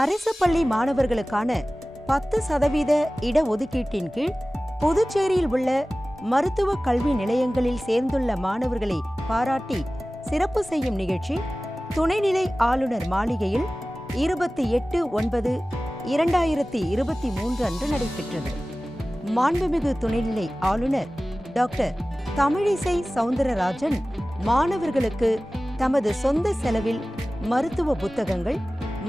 அரசு பள்ளி மாணவர்களுக்கான 10% இடஒதுக்கீட்டின் கீழ் புதுச்சேரியில் உள்ள மருத்துவ கல்வி நிலையங்களில் சேர்ந்துள்ள மாணவர்களை பாராட்டி சிறப்பு செய்யும் நிகழ்ச்சி துணைநிலை ஆளுநர் மாளிகையில் 28/9/2023 அன்று நடைபெற்றது. மாண்புமிகு துணைநிலை ஆளுநர் டாக்டர் தமிழிசை சவுந்தரராஜன் மாணவர்களுக்கு தமது சொந்த செலவில் மருத்துவ புத்தகங்கள்,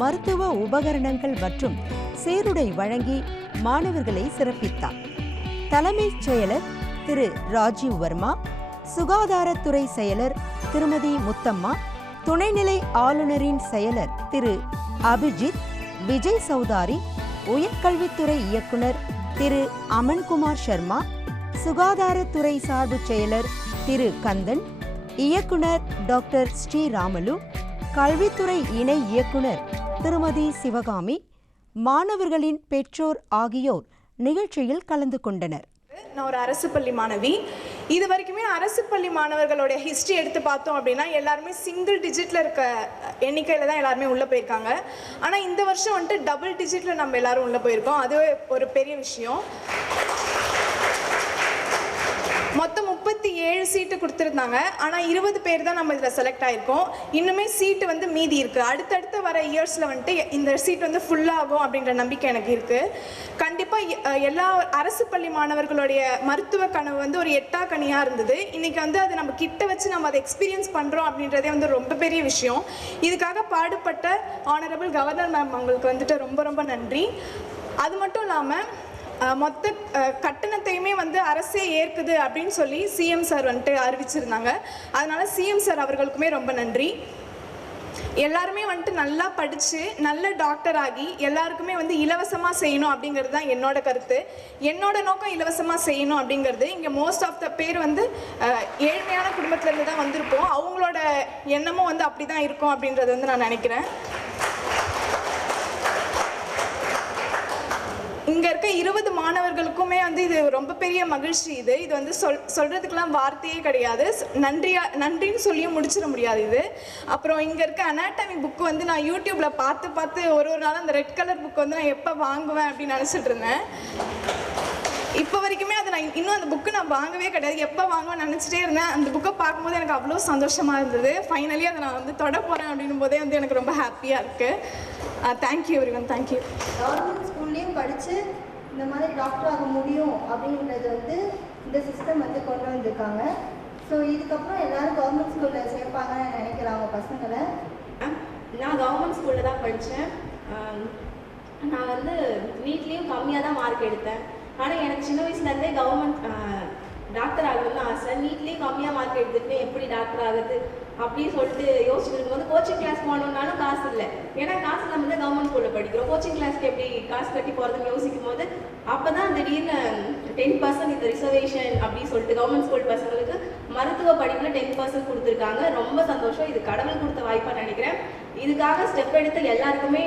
மருத்துவ உபகரணங்கள் மற்றும் சீருடை வழங்கி மாணவர்களை சிறப்பித்தார். தலைமைச் செயலர் திரு ராஜீவ் வர்மா, சுகாதாரத்துறை செயலர் திருமதி முத்தம்மா, துணைநிலை ஆளுநரின் செயலர் திரு அபிஜித் விஜய் சௌதாரி, உயர்கல்வித்துறை இயக்குனர் திரு அமன்குமார் சர்மா, சுகாதாரத்துறை சார்பு செயலர் திரு கந்தன், இயக்குனர் டாக்டர் ஸ்ரீராமலு, கல்வித்துறை இணை இயக்குனர் திருமதி சிவகாமி, மாணவர்களின் பெற்றோர் ஆகியோர் நிகழ்ச்சியில் கலந்து கொண்டனர். நான் ஒரு அரசு பள்ளி மாணவி. இது வரைக்குமே அரசு பள்ளி மாணவர்களுடைய ஹிஸ்ட்ரி எடுத்து பார்த்தோம் அப்படின்னா எல்லாருமே சிங்கிள் டிஜிட்டில் இருக்க எண்ணிக்கையில் தான் எல்லாருமே உள்ளே போயிருக்காங்க. ஆனால் இந்த வருஷம் வந்துட்டு டபுள் டிஜிட்டில் நம்ம எல்லாரும் உள்ளே போயிருக்கோம். அதுவே ஒரு பெரிய விஷயம். மொத்தம் 37 சீட்டு கொடுத்துருந்தாங்க. ஆனால் 20 பேர் தான் நம்ம இதில் செலக்ட் ஆகிருக்கோம். இன்னுமே சீட்டு வந்து மீதி இருக்குது. அடுத்தடுத்து வர இயர்ஸில் வந்துட்டு இந்த சீட் வந்து ஃபுல்லாகும் அப்படின்ற நம்பிக்கை எனக்கு இருக்குது. கண்டிப்பாக எல்லா அரசு பள்ளி மாணவர்களுடைய மருத்துவ கனவு வந்து ஒரு எட்டாக்கனியாக இருந்தது. இன்றைக்கி வந்து அது நம்ம கிட்ட வச்சு நம்ம அதை எக்ஸ்பீரியன்ஸ் பண்ணுறோம் அப்படின்றதே வந்து ரொம்ப பெரிய விஷயம். இதுக்காக பாடுபட்ட ஆனரபிள் கவர்னர் மேம் அவங்களுக்கு வந்துட்டு ரொம்ப ரொம்ப நன்றி. அது மட்டும் இல்லாமல் மொத்த கட்டணத்தையுமே வந்து அரசே ஏற்குது அப்படின்னு சொல்லி சிஎம் சார் வந்துட்டு அறிவிச்சிருந்தாங்க. அதனால் சிஎம் சார் அவர்களுக்குமே ரொம்ப நன்றி. எல்லாருமே வந்துட்டு நல்லா படித்து நல்ல டாக்டர் ஆகி எல்லாருக்குமே வந்து இலவசமாக செய்யணும் அப்படிங்கிறது தான் என்னோட கருத்து. என்னோட நோக்கம் இலவசமாக செய்யணும் அப்படிங்கிறது. இங்கே மோஸ்ட் ஆஃப் த பேர் வந்து ஏழ்மையான குடும்பத்துலேருந்து தான் வந்திருப்போம். அவங்களோட எண்ணமும் வந்து அப்படி தான் இருக்கும் அப்படின்றது வந்து நான் நினைக்கிறேன். இங்கே இருக்க 20 மாணவர்களுக்குமே வந்து இது ரொம்ப பெரிய மகிழ்ச்சி. இது வந்து சொல்கிறதுக்கெலாம் வார்த்தையே கிடையாது. நன்றின்னு சொல்லியும் முடிச்சிட முடியாது இது. அப்புறம் இங்கே இருக்க அனாட்டமி புக்கு வந்து நான் யூடியூப்பில் பார்த்து ஒரு நாளும் அந்த ரெட் கலர் புக் வந்து நான் எப்போ வாங்குவேன் அப்படின்னு நினச்சிட்டு இருந்தேன். இப்போ வரைக்குமே அதை நான் இன்னும் அந்த புக்கு நான் வாங்கவே கிடையாது. எப்போ வாங்குவேன்னு நினச்சிட்டே இருந்தேன். அந்த புக்கை பார்க்கும்போது எனக்கு அவ்வளோ சந்தோஷமாக இருந்தது. ஃபைனலி அதை நான் வந்து தொட போகிறேன் அப்படின்னும் போதே வந்து எனக்கு ரொம்ப ஹாப்பியாக இருக்குது. Thank you everyone. தேங்க்யூ. கவர்மெண்ட் ஸ்கூல்லேயும் படித்து இந்த மாதிரி டாக்டர் ஆக முடியும் அப்படின்றது வந்து இந்த சிஸ்டம் வந்து கொண்டு வந்திருக்காங்க. ஸோ இதுக்கப்புறம் எல்லோரும் கவர்மெண்ட் ஸ்கூலில் சேர்ப்பாங்கன்னு நினைக்கிறாங்க பசங்களை. நான் கவர்மெண்ட் ஸ்கூலில் தான் படித்தேன். நான் வந்து வீட்லேயும் கம்மியாக தான் மார்க் எடுத்தேன். ஆனால் எனக்கு சின்ன வயசுலேருந்தே கவர்மெண்ட் டாக்டர் ஆகணும்னு ஆசை. நீட்லேயும் கம்மியாக மார்க் எடுத்துட்டு எப்படி டாக்டர் ஆகுது அப்படின்னு சொல்லிட்டு யோசிச்சுட்டு இருக்கும்போது கோச்சிங் கிளாஸ் போகணுன்னாலும் காசு இல்லை. ஏன்னா காசு நம்ம வந்து கவர்மெண்ட் ஸ்கூலில் படிக்கிறோம். கோச்சிங் கிளாஸ்க்கு எப்படி காசு கட்டி போகிறதுன்னு யோசிக்கும் போது அப்போ தான் திடீர்னு 10% இந்த ரிசர்வேஷன் அப்படின்னு சொல்லிட்டு கவர்மெண்ட் ஸ்கூல் பசங்களுக்கு மருத்துவ படிப்பில் 10% கொடுத்துருக்காங்க. ரொம்ப சந்தோஷம். இது கடவுள் கொடுத்த வாய்ப்பாக நினைக்கிறேன். இதுக்காக ஸ்டெப் எடுத்து எல்லாருக்குமே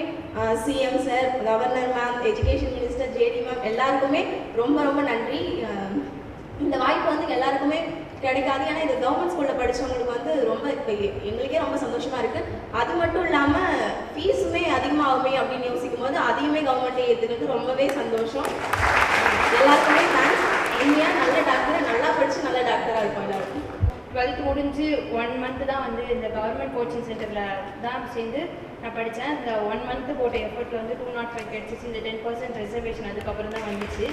CM sir, governor ma'am, education minister JD ma'am எல்லாருக்குமே ரொம்ப ரொம்ப நன்றி. இந்த வாய்ப்பு வந்து எல்லாருக்குமே கிடைக்காது. ஏன்னா இது கவர்மெண்ட் ஸ்கூலில் படித்தவங்களுக்கு வந்து ரொம்ப இப்போ எங்களுக்கே ரொம்ப சந்தோஷமாக இருக்குது. அது மட்டும் இல்லாமல் ஃபீஸுமே அதிகமாகுமே அப்படின்னு யோசிக்கும் போது அதையுமே கவர்மெண்ட்டே ஏற்றுக்கிறது ரொம்பவே சந்தோஷம். எல்லாருக்குமே தேங்க்ஸ். இனியாக நல்ல டாக்டர், நல்லா படித்து நல்ல டாக்டராக இருக்கும் எல்லாருக்கும். 12th முடிஞ்சு 1 மந்த்து தான் வந்து இந்த கவர்மெண்ட் கோச்சிங் சென்டரில் தான் சேர்ந்து நான் படித்தேன். இந்த 1 மந்த்து போட்ட எஃபர்ட்டில் வந்து 205 கிடச்சிச்சு. இந்த 10% ரிசர்வேஷன் அதுக்கப்புறம் தான் வந்துச்சு.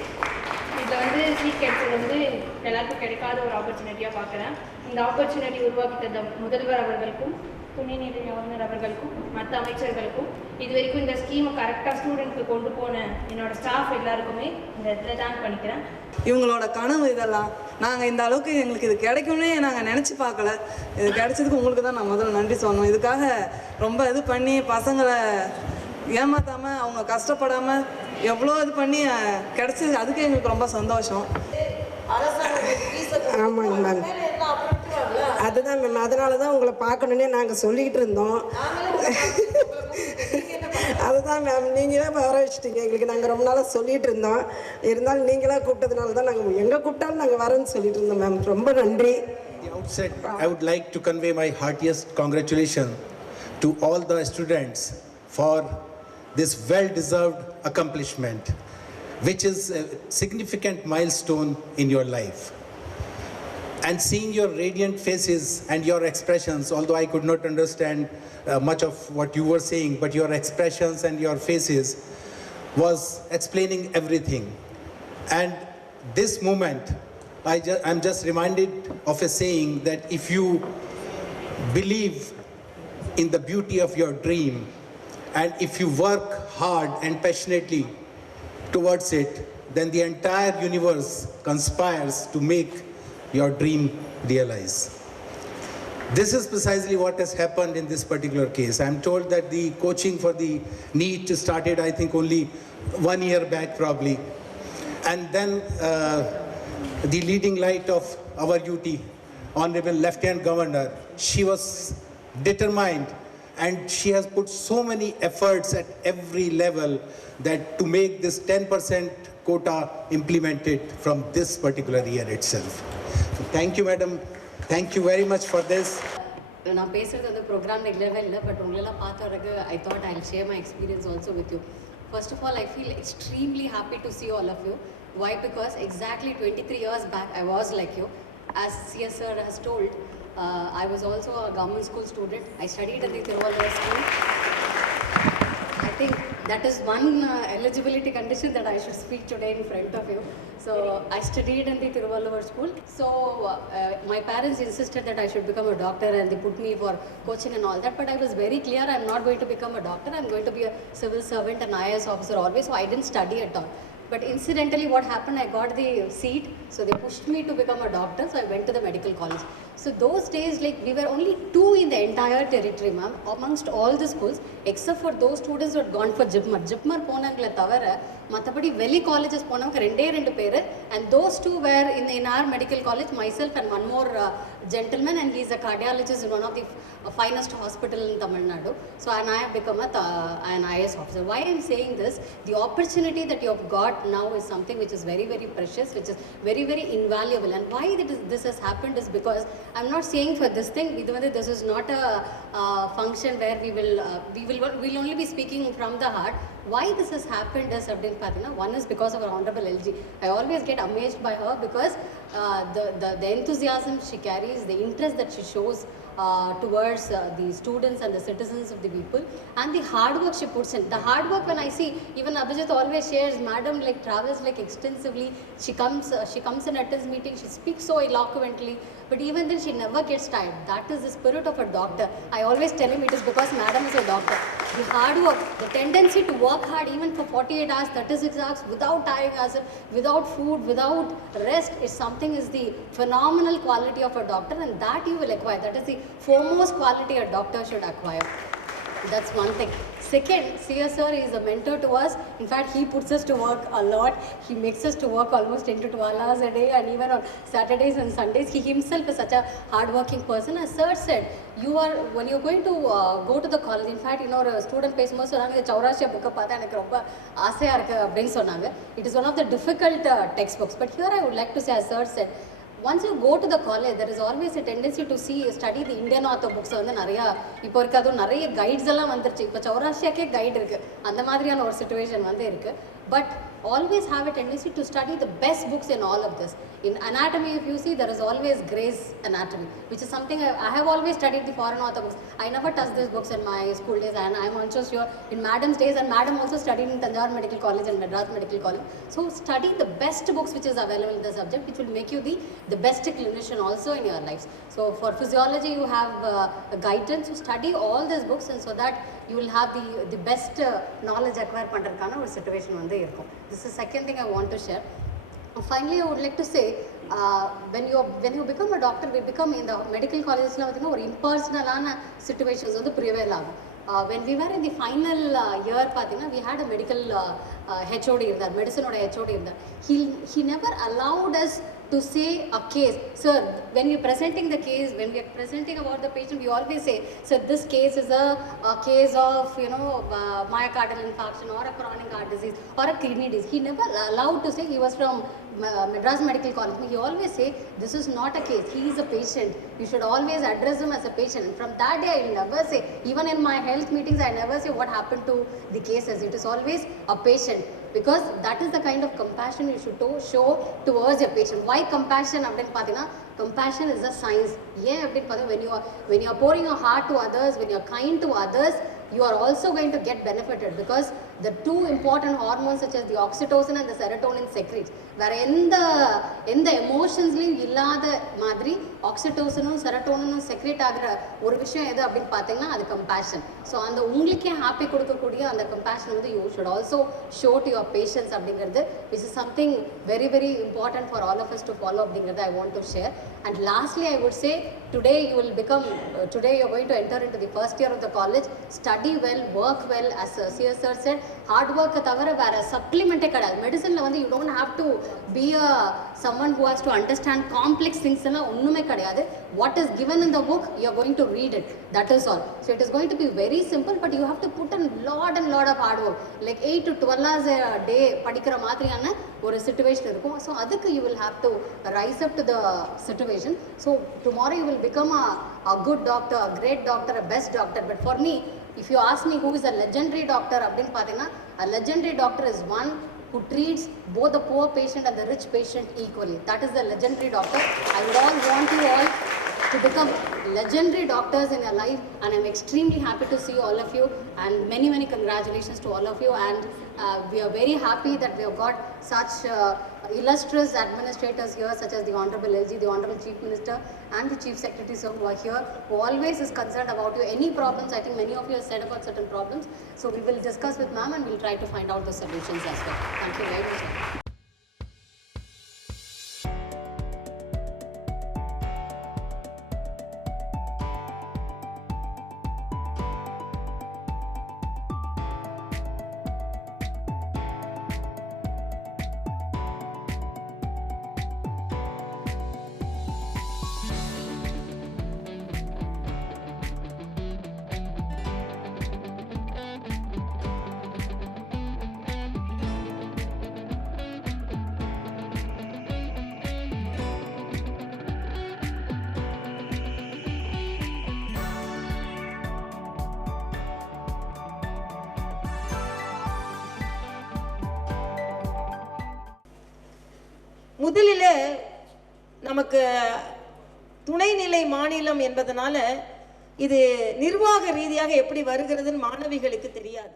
இதில் வந்து சீட் கிடைச்சது வந்து எல்லாருக்கும் கிடைக்காத ஒரு ஆப்பர்ச்சுனிட்டியாக பார்க்குறேன். இந்த ஆப்பர்ச்சுனிட்டி உருவாக்கி தந்த முதல்வர் அவர்களுக்கும், துணைநிலை ஆளுநர் அவர்களுக்கும், மற்ற அமைச்சர்களுக்கும், இது வரைக்கும் இந்த ஸ்கீமை கரெக்டாக ஸ்டூடெண்ட்க்கு கொண்டு போன என்னோடய ஸ்டாஃப் எல்லாருக்குமே இந்த இடத்துல தேங்க் பண்ணிக்கிறேன். இவங்களோட கனவு இதெல்லாம் நாங்கள் இந்த அளவுக்கு எங்களுக்கு இது கிடைக்கும்னே நாங்கள் நினச்சி பார்க்கல. இது கிடைச்சதுக்கு உங்களுக்கு தான் நான் முதல்ல நன்றி சொல்லணும். இதுக்காக ரொம்ப இது பண்ணி பசங்களை ஏமாற்றாமல் அவங்க கஷ்டப்படாமல் எவ்வளோ இது பண்ணி கிடைச்சது, அதுக்கு எங்களுக்கு ரொம்ப சந்தோஷம். ஆமாங்க மேம், அதுதான் மேம். அதனால தான் உங்களை பார்க்கணுன்னே நாங்கள் சொல்லிக்கிட்டு இருந்தோம். அதுதான் மேம், நீங்களே வர வச்சுட்டீங்க எங்களுக்கு. நாங்கள் ரொம்ப நாளாக சொல்லிகிட்டு இருந்தோம். இருந்தாலும் நீங்களாக கூப்பிட்டதுனால தான் நாங்கள் எங்கே கூப்பிட்டாலும் நாங்கள் வரேன்னு சொல்லிட்டு இருந்தோம் மேம். ரொம்ப நன்றி. At the outset, I would like to convey my heartiest congratulations to all the students for this well-deserved accomplishment, which is a significant milestone in your life. And seeing your radiant faces and your expressions, although I could not understand much of what you were saying, but your expressions and your faces was explaining everything. And this moment, I'm just reminded of a saying that if you believe in the beauty of your dream, and if you work hard and passionately towards it, then the entire universe conspires to make your dream realize. This is precisely what has happened in this particular case. I'm told that the coaching for the NEET started, I think, only 1 year back probably. And then the leading light of our UT, Honorable Lieutenant Governor, she was determined and she has put so many efforts at every level that to make this 10% quota implemented from this particular year itself. So thank you, madam. Thank you very much for this. நான் பேசுறது வந்து program ரெகுலராக இல்லை, but உங்களெல்லாம் பார்த்த பிறகு I thought I share my experience also with you. First of all, I feel extremely happy to see all of you. Why? Because exactly 23 years back, I was like you. As CS sir has told, I was also a government school student. I studied at the Tiruvallur school. I think that is one eligibility condition that I should speak today in front of you. So I studied in the Tiruvallur school. So my parents insisted that I should become a doctor, and they put me for coaching and all that. But I was very clear, I'm not going to become a doctor. I'm going to be a civil servant and IAS officer always. So I didn't study at all. But incidentally, what happened, I got the seat, so they pushed me to become a doctor, so I went to the medical college. So those days, like, we were only 2 in the entire territory, ma'am, amongst all the schools, except for those students who had gone for JIPMER. JIPMER போனாங்களே தவிர மற்றபடி வெளி colleges போனவங்க 2 பேர், and those 2 were in our medical college, myself and one more gentleman, and he's a cardiologist in one of the finest hospital in Tamil Nadu. So and I have become an IAS officer. Why I'm saying this, the opportunity that you have got now is something which is very, very precious, which is very, very invaluable. And why this has happened is because I'm not saying for this thing, this is not a function where we'll only be speaking from the heart. Why this has happened is, one is because of our Honorable LG. I always get amazed by her because the enthusiasm she carries, the interest that she shows towards the students and the citizens of the people, and the hard work she puts in. The hard work, when I see, even Abhijit always shares, madam like travels like extensively. She comes in at his meeting, she speaks so eloquently, but even then she never gets tired. That is the spirit of a doctor. I always tell him it is because madam is a doctor. The hard work, the tendency to work hard even for 48 hours, 36 hours without tiring herself, without food, without rest, is something, is the phenomenal quality of a doctor, and that you will acquire. That is the foremost quality a doctor should acquire. That's one thing. Second, CS sir is a mentor to us. In fact, he puts us to work a lot. He makes us to work almost 10 to 12 hours a day, and even on Saturdays and Sundays. He himself is such a hard-working person. As sir said, when you're going to go to the college, in fact, a student பேசும்போது சொன்னாங்க, இந்த சௌராஷ்டிரா புக்கை பார்த்தா எனக்கு ரொம்ப ஆசையாக இருக்குது அப்படின்னு சொன்னாங்க. It is one of the difficult textbooks. But here I would like to say, as sir said, once you go to the college, there is always a tendency to study the Indian author books. வந்து நிறையா இப்போ இருக்காது, நிறைய guides எல்லாம் வந்துருச்சு. இப்போ சௌராஷ்டிராக்கே guide இருக்குது, அந்த மாதிரியான ஒரு சிச்சுவேஷன் வந்து இருக்குது. But always have a tendency to study the best books in all of this. In anatomy, if you see, there is always Gray's Anatomy, which is something I have always studied the foreign author books. I never touched these books in my school days, and I am also sure in madam's days, and madam also studied in Tanjore Medical College and Madras Medical College. So study the best books which is available in the subject, which will make you the best clinician also in your lives. So for physiology, you have a guidance to study all these books, and so that you will have the best knowledge acquire பண்றதுக்கான ஒரு situation வந்து இருக்கும். This is the second thing I want to share. Finally, I would like to say, when you become a doctor, we become in the medical colleges ஒரு impersonal situations வந்து prevail ஆகும். When we were in the final year, we had a medical HOD, medicine HOD. He never allowed us to say a case. Sir, when we're presenting the case, when we're presenting about the patient, we always say, sir, this case is a case of, myocardial infarction or a chronic heart disease or a kidney disease. He never allowed to say he was from Madras Medical College. He always say, this is not a case, he is a patient. You should always address him as a patient. And from that day, I will never say, even in my health meetings, I never say what happened to the cases. It is always a patient. Because that is the kind of compassion you should show towards your patient. Why compassion? Compassion is a science. When you are pouring your heart to others, when you are kind to others, you are also going to get benefited, because the two important hormones such as the oxytocin and the serotonin secretes. வேற எந்த எமோஷன்ஸ்லையும் இல்லாத மாதிரி ஆக்சிடோசனும் செரட்டோனினும் secrete ஆகிற ஒரு விஷயம் எது அப்படின்னு பார்த்தீங்கன்னா அது கம்பேஷன். ஸோ அந்த உங்களுக்கே ஹாப்பி கொடுக்கக்கூடிய அந்த கம்பேஷன் வந்து you should also show to your patients அப்படிங்கிறது, which is something very very important for all of us to follow அப்படிங்கிறத I want to share. And lastly I would say, today you will become, today you are going to enter into the first year of the college. Study well, work well, as CS sir said. Hard work தவிர வேற சப்ளிமெண்டே கிடையாது. மெடிசனில் வந்து you don't have to be someone who has to understand complex things எல்லாம் ஒன்றுமே கிடையாது. What is given in the book, you are going to read it. That is all. So it is going to be very simple, but you have to put in lot of hard work. Like 8 to 12 hours a day படிக்கிற மாதிரியான ஒரு situation இருக்கும். So அதுக்கு you will have to rise up to the situation. So tomorrow you will become a good doctor, a great doctor, a best doctor. But for me, if you ask me who is a legendary doctor அப்படின்னு பார்த்தீங்கன்னா, a legendary doctor is one who treats both the poor patient and the rich patient equally. That is the legendary doctor. I would all want you all to become legendary doctors in your life, and I'm extremely happy to see all of you, and many congratulations to all of you. And we are very happy that we have got such illustrious administrators here, such as the Honorable LG, the Honorable Chief Minister and the Chief Secretary sir, who are here, who always is concerned about you. Any problems, I think many of you have said about certain problems, so we will discuss with ma'am and we'll try to find out the solutions as well. Thank you very much. முதலில் நமக்கு துணைநிலை மாநிலம் என்பதனால இது நிர்வாக ரீதியாக எப்படி வருகிறதுன்னு மாணவிகளுக்கு தெரியாது.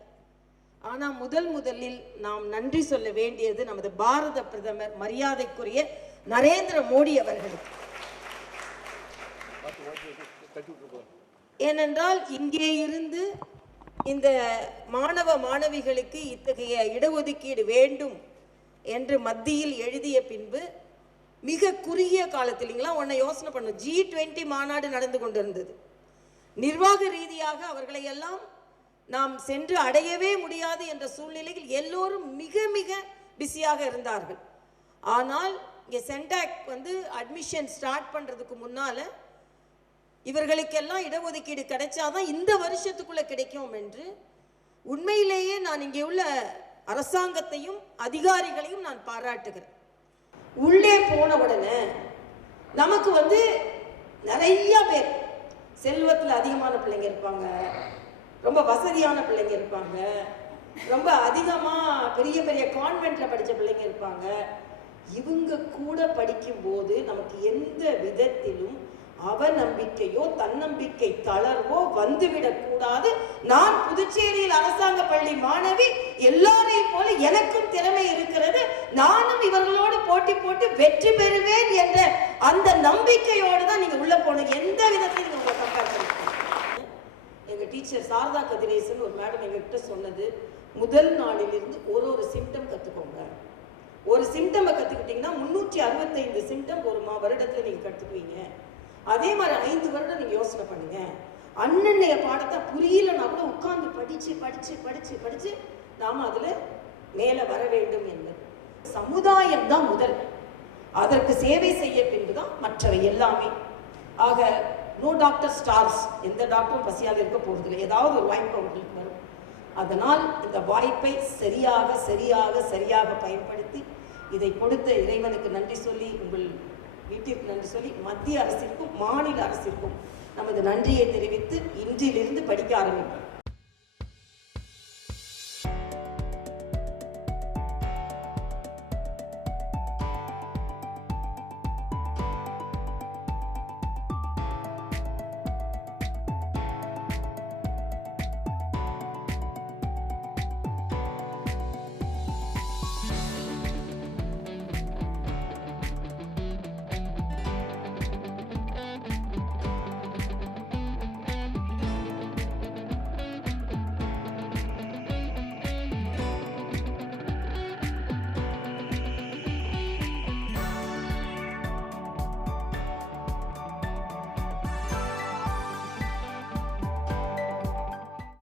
ஆனால் முதலில் நாம் நன்றி சொல்ல வேண்டியது நமது பாரத பிரதமர் மரியாதைக்குரிய நரேந்திர மோடி அவர்களுக்கு. ஏனென்றால் இங்கே இருந்து இந்த மாணவிகளுக்கு இத்தகைய இடஒதுக்கீடு வேண்டும் என்று மத்தியில் எழுதிய பின்பு மிக குறுகிய காலத்தில் ஒன்றை யோசனை பண்ணும், G20 மாநாடு நடந்து கொண்டிருந்தது. நிர்வாக ரீதியாக அவர்களை எல்லாம் நாம் சென்று அடையவே முடியாது என்ற சூழ்நிலையில் எல்லோரும் மிக மிக பிஸியாக இருந்தார்கள். ஆனால் இங்கே சென்டாக் அட்மிஷன் ஸ்டார்ட் பண்ணுறதுக்கு முன்னால் இவர்களுக்கெல்லாம் இடஒதுக்கீடு கிடைச்சாதான் இந்த வருஷத்துக்குள்ளே கிடைக்கும் என்று உண்மையிலேயே நான் இங்கே உள்ள அரசாங்கத்தையும் அதிகாரிகளையும் நான் பாராட்டுகிறேன். உள்ளே போன உடனே நமக்கு நிறைய பேர் செல்வத்தில் அதிகமான பிள்ளைங்க இருப்பாங்க, ரொம்ப வசதியான பிள்ளைங்க இருப்பாங்க, ரொம்ப அதிகமாக பெரிய பெரிய கான்வென்ட்ல படித்த பிள்ளைங்க இருப்பாங்க. இவங்க கூட படிக்கும்போது நமக்கு எந்த விதத்திலும் அவநம்பிக்கையோ தன்னம்பிக்கை தளர்வோ வந்துவிடக்கூடாது. நான் புதுச்சேரியில் அரசாங்க பள்ளி மாணவி, எல்லாரையும் போல எனக்கும் திறமை இருக்கிறது, நானும் இவர்களோடு போட்டி போட்டு வெற்றி பெறுவேன் என்ற அந்த நம்பிக்கையோடு தான் நீங்க உள்ள போனீங்க. எந்த விதத்தையும் நீங்க உங்களை கம்பேர் பண்ணுங்க. எங்க டீச்சர் சாரதா கதிரேசன் ஒரு மேடம் எங்ககிட்ட சொன்னது, முதல் நாளிலிருந்து ஒரு சிம்டம் கத்துக்கோங்க. ஒரு சிம்டமை கத்துக்கிட்டீங்கன்னா 365 சிம்டம் ஒரு வருடத்துல நீங்க கத்துக்குவீங்க. அதே மாதிரி 5 வருடம் நீங்க யோசனை பண்ணுங்க. அண்ணனைய பாடத்தை புரியலன்னா கூட உட்கார்ந்து படிச்சு படிச்சு படிச்சு படிச்சு நாம அதுல மேல வர வேண்டும் என்பது. சமுதாயம் தான் முதல். அதற்கு சேவை செய்ய பின்புதான் மற்றவை எல்லாமே. ஆக நோ டாக்டர் ஸ்டார்ஸ், எந்த டாக்டரும் பசியாக இருக்க போறதில்லை, ஏதாவது ஒரு வாய்ப்பு அவர்களுக்கு வரும். அதனால் இந்த வாய்ப்பை சரியாக சரியாக சரியாக பயன்படுத்தி இதை கொடுத்த இறைவனுக்கு நன்றி சொல்லி, உங்கள் வீட்டிற்கு நன்றி சொல்லி, மத்திய அரசிற்கும் மாநில அரசிற்கும் நமது நன்றியை தெரிவித்து இன்றிலிருந்து படிக்க ஆரம்பிப்போம்.